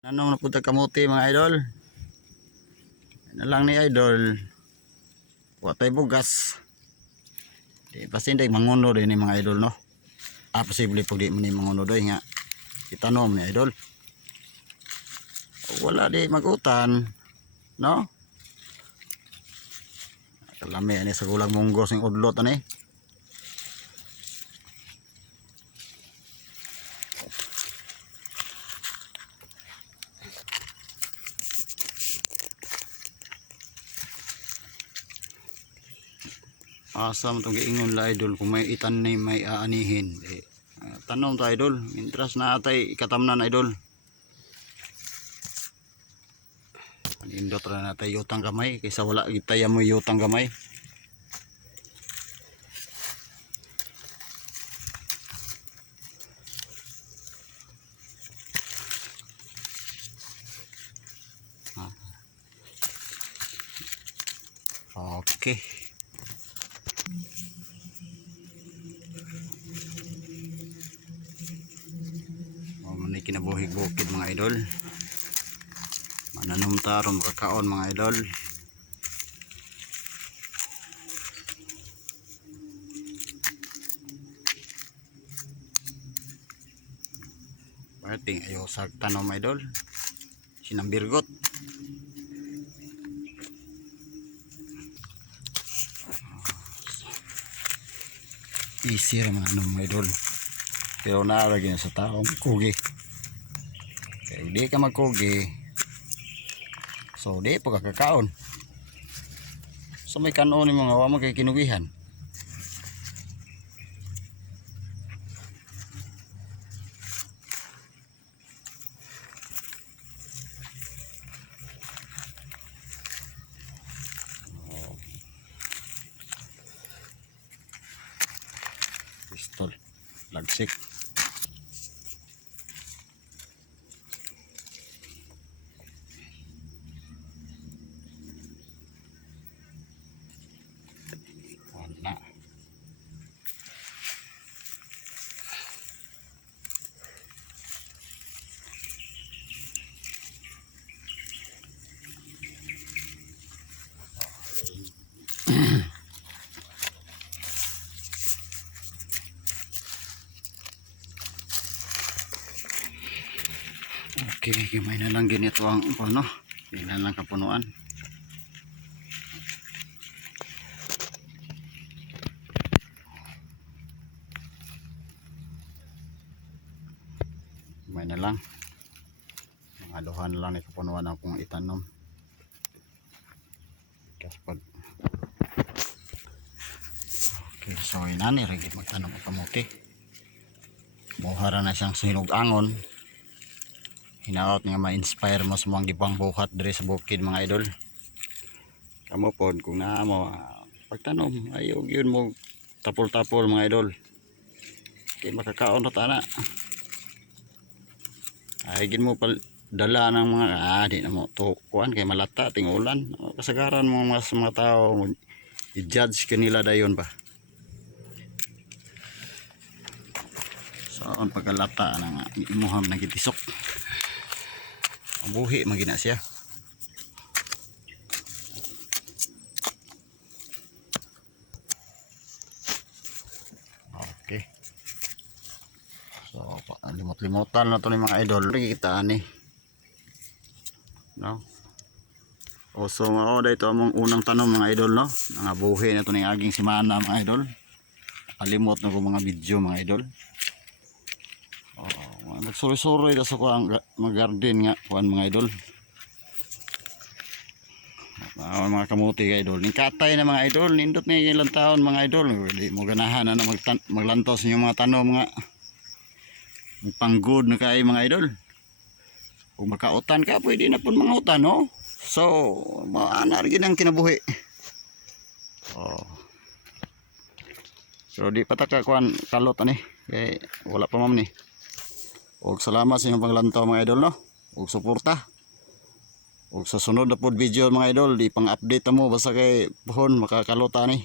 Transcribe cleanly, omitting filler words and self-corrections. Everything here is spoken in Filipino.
Nanong napunta kamuti mga idol. Ano lang ni idol. Watay bugas. Di pasin day manguno din ni mga idol no. Posible pag di man ni manguno doy nga itanom ni idol. Wala di magutan no. Kalami ani sa gulang munggos ng udlot ani. Asa man itong giingon la idol kung may itanim may aanihin tanom ta idol mintras na atay ikatamnan idol indot ra natay yutang gamay kaysa wala gitaya mo yutang gamay. Okay. Manay kinabuhig bukid mga idol. Mananom ta ron makakaon mga idol. Parting ayo sa tanom mga idol. Sinambirgot. Easy ra mga mga idol. Pero naarag yun sa taong kugi. Kaya di ka magkugi. So di pa kakakaon. So may kanon ni mga wama kay kinugihan. Pistol. Lagsik. Wala. Okay, gamay na lang ginito ang ano, hindi na lang kapunuan. Gamay na lang. Mga duhan lang ni kapunuan akong itanom. Kaspag. Okay, so inani rin magtanom ang kamuti. Buhara na siyang sinugangon. Hinaot nga ma-inspire mo sa mga gipang buhat diri sa bukid mga idol. Kamo pod kung naa mo pagtanom ayo gyud mo tapol-tapol mga idol. Kay makakaon ra tana. Ay gid mo dala ng mga di na mo to kuan kay malata ting ulan. Kasagaran mo mga tao i-judge kanila dayon ba. So ang pagkalata na imuham na gitisok. Ang buhi magina siya. Okay. So limot-limotan na to ni mga idol. Kita ani. No. So mao dito among unang tanong mga idol no. Mga buhi na to ning aging simana mga idol. Kalimot na ko mga video mga idol. Nagsuroy-suroy da sa kuang mag-garden nga kuan mga idol. Mga kamuti ka idol. Ning katay na mga idol, nindot na ilang taon mga idol. Di mo ganahan na maglantos yung mga tanom nga. Panggod na kay mga idol. Kung makautan ka, pwede na pun mga utan no. So, maana rin ang kinabuhi. Oh. So di pataka kuan kalot ani. Kay wala pa mam ni. Og salamat sa inyong paglantaw mga idol no. Og suporta. Og sa sunod na pod video mga idol, di pang update mo basta kay puhon makakalota ni.